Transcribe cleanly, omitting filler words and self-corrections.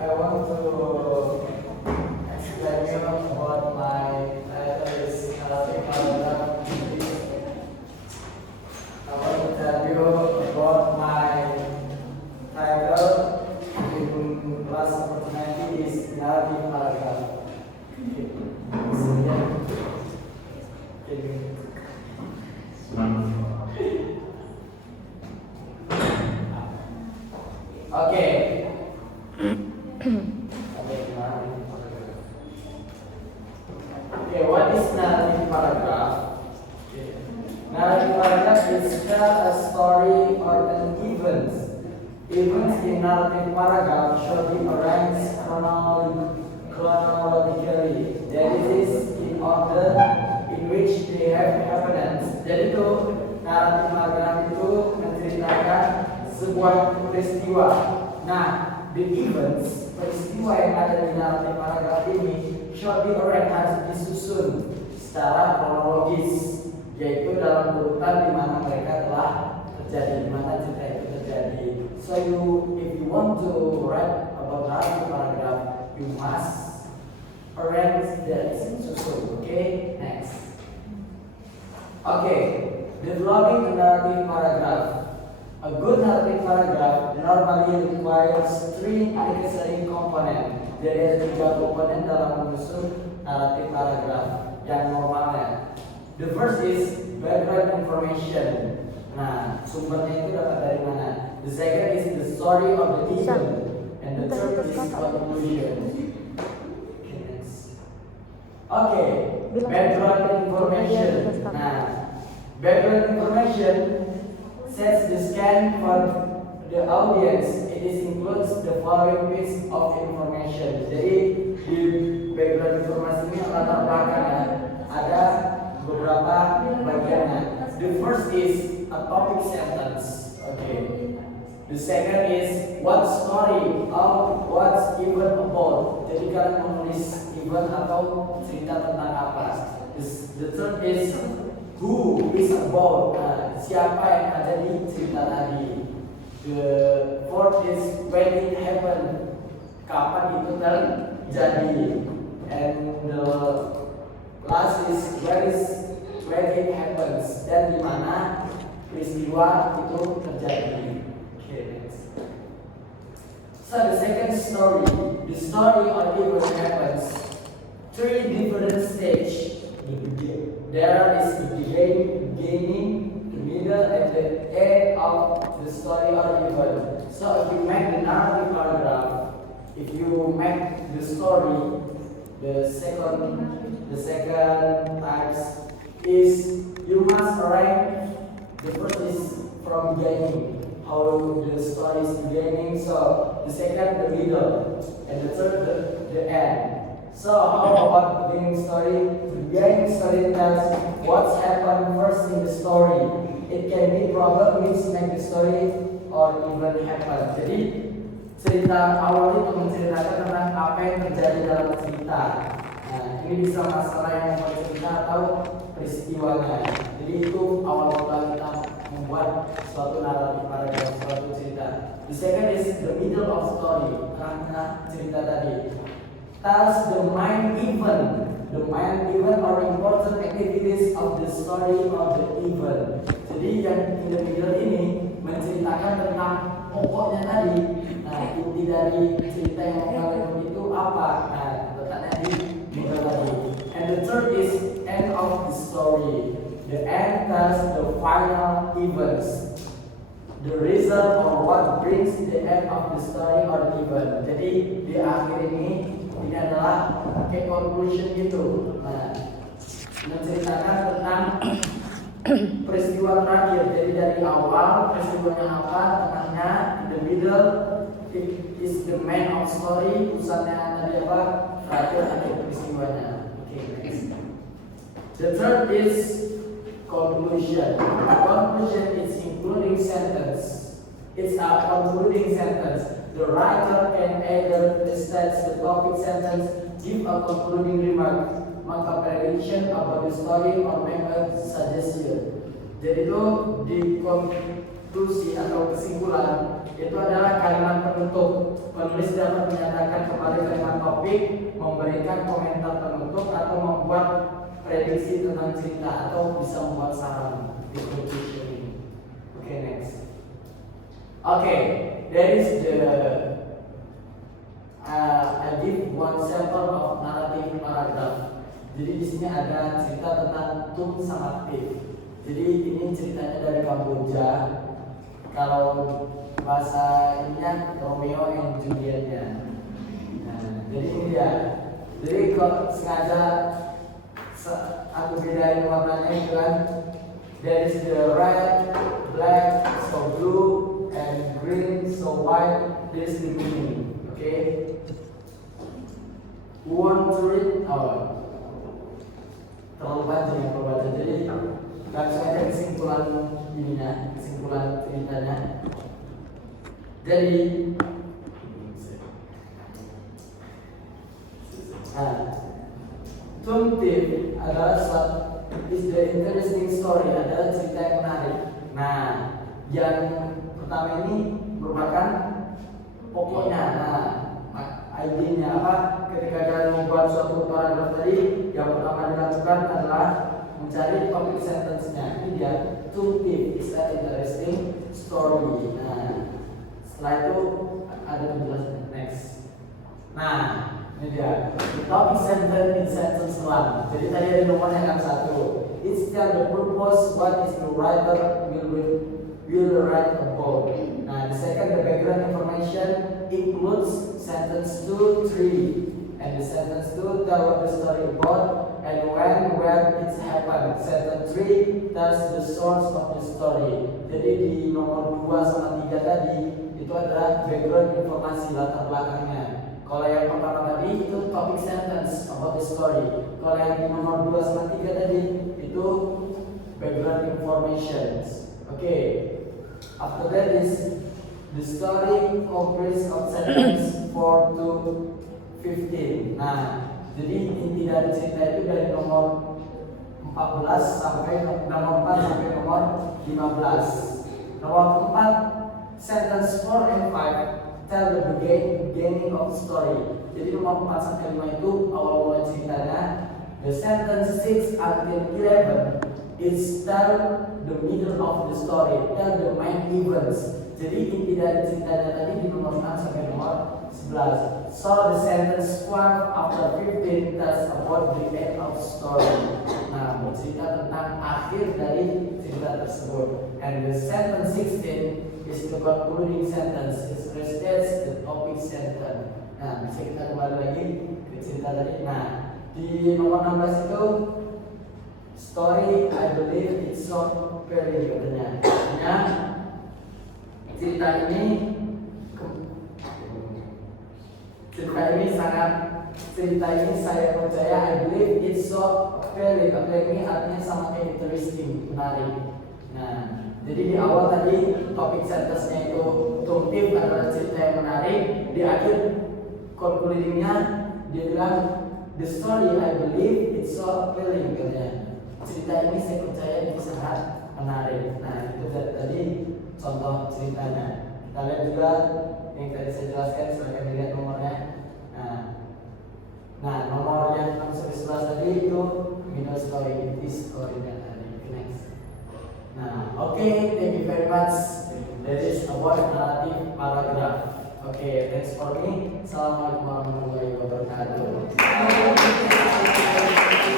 I want to explain you about my title is narrative paragraph. I want to tell you about my title in class opportunity is narrative paragraph. Okay. Okay, what is narrative paragraph? Narrative paragraph is tell a story or an event. Events in narrative paragraph should be arranged chronologically. That is in order in which they have happened. Jadi itu narrative paragraph itu menceritakan sebuah peristiwa. Nah, the events, peristiwa yang ada di narrative paragraph ini should be arranged, harus disusun secara kronologis, yaitu dalam urutan di mana mereka telah terjadi, di mana cerita itu terjadi. So if you want to write about narrative paragraph, you must arrange that susun. Okay, next. Okay, developing a narrative paragraph. A good narrative paragraph normally requires three necessary components. Jadi ada tiga komponen dalam menyusun narrative paragraph yang normalnya. The first is background information. Nah, sumbernya itu dapat dari mana? The second is the story of the event, and the third is conclusion. Okay, background information. Nah, background information sets the scan for the audience. It includes the following piece of information. Jadi di background informasi ini latar belakangnya ada beberapa bagiannya. The first is a topic sentence. Okay. The second is what story or what's even about. Jadi kalian menulis event atau cerita tentang apa. The third is who is about. Siapa yang ada di cerita tadi. The fourth is when it happened, kapan itu terjadi, and the last is when it happens, dan di mana peristiwa itu terjadi. Okay, next. So the second story, the story or event happens three different stage. There is the beginning, the middle, and the end of the story or event. So if you make the narrative paragraph, if you make the story, the second types is you must arrange. The first is from beginning, how the story is beginning. So the second, the middle, and the third, the end. So how about the beginning story? The beginning story tells what's happened first in the story. It can be problem which make the story or even happen. Jadi cerita awal itu menceritakan tentang apa yang terjadi dalam cerita. Nah, ini bisa masalah yang membuat cerita atau peristiwanya. Jadi itu awal mula kita membuat suatu naratif paragraf, suatu cerita. The second is the middle of story, tengah-tengah cerita tadi. Tells the main event or important activities of the story of the event. Jadi yang in the middle ini menceritakan tentang pokoknya tadi. Nah, inti dari cerita yang mau kalian itu apa? Nah, letaknya di middle tadi. And the third is end of the story. The end tells the final events. The result or what brings the end of the story or event. Jadi di akhir ini adalah kayak conclusion gitu. Nah, menceritakan tentang peristiwa terakhir. Jadi dari awal peristiwanya apa, tengahnya, the middle, it is the main of story, pusatnya tadi apa, terakhir akhir peristiwanya. Okay, next. The third is conclusion. Conclusion is including sentence. It's a concluding sentence. The writer can either state the topic sentence, give a concluding remark, make a prediction about the story, or make a suggestion. Jadi itu di Conclusi atau kesimpulan itu adalah kalimat penutup. Penulis dapat menyatakan kembali kalimat topik, memberikan komentar penutup, atau membuat prediksi tentang cerita, atau bisa membuat saran di conclusion ini. Okay, next. Okay, there is the I give one sample of narrative paragraph. Jadi di sini ada cerita tentang Tum sama Tif. Jadi ini ceritanya dari Kamboja. Kalau bahasa ininya Romeo and Julietnya. Nah, jadi ini dia. Jadi kalau sengaja aku bedain warnanya itu kan. There is the red, black, so blue, and green, so white. This is the meaning. Okay. Who want to read? Oh, terlalu panjang ya kalau baca. Jadi langsung aja kesimpulan ininya, kesimpulan ceritanya. Jadi Tum Tif adalah is the interesting story, adalah cerita yang menarik. Nah, yang pertama ini merupakan pokoknya. Nah, idenya apa? Ketika kalian membuat suatu paragraf tadi, yang pertama dilakukan adalah mencari topik sentence-nya. Ini dia, Tum Tif is an interesting story. Nah, setelah itu ada penjelasan next. Nah, ini dia. The topic sentence in sentence 1. Jadi tadi ada nomornya kan 1. It's tell the purpose, what is the writer will write about. Nah, the second, the background information includes sentence 2, 3. And the sentence 2 tell what the story about and when, where it happened. Sentence 3 tells the source of the story. Jadi di nomor 2 sama 3 tadi itu adalah background informasi, latar belakangnya. Kalau yang pertama tadi itu topic sentence about the story. Kalau yang di nomor 2 sama 3 tadi itu background information. Okay. After that is the story comprises of sentence 4 to 15. Nah, jadi inti dari cerita itu dari nomor 14 sampai nomor 4 sampai nomor 15. Nomor 4 sentence 4 and 5 tell the beginning of the story. Jadi nomor 4 sampai 5 itu awal-awal ceritanya. The sentence 6 until 11 is tell the middle of the story, tell the main events. Jadi inti dari ceritanya tadi di nomor 6 sampai nomor 11. So the sentence 12 after 15 tells about the end of the story. Nah, bercerita tentang akhir dari cerita tersebut. And the sentence 16 is the concluding sentence. It restates the topic sentence. Nah, bisa kita kembali lagi ke cerita tadi. Nah, di nomor 16 itu story I believe it's so very katanya. Artinya cerita ini saya percaya I believe it's so very ini artinya sangat interesting, menarik. Nah, jadi di awal tadi topik sentence-nya itu Tum Tif adalah cerita yang menarik. Di akhir concluding-nya dia bilang the story I believe it's so appealing katanya. Cerita ini saya percaya ini sangat menarik. Nah, itu tadi contoh ceritanya. Kita lihat juga yang tadi saya jelaskan, silahkan dilihat nomornya. Nah, nomor yang 6-11 tadi itu middle story, this story dan tadi. Next. Nah, okay, thank you very much. That is about narrative paragraph. Okay, thanks for me. Assalamualaikum warahmatullahi wabarakatuh.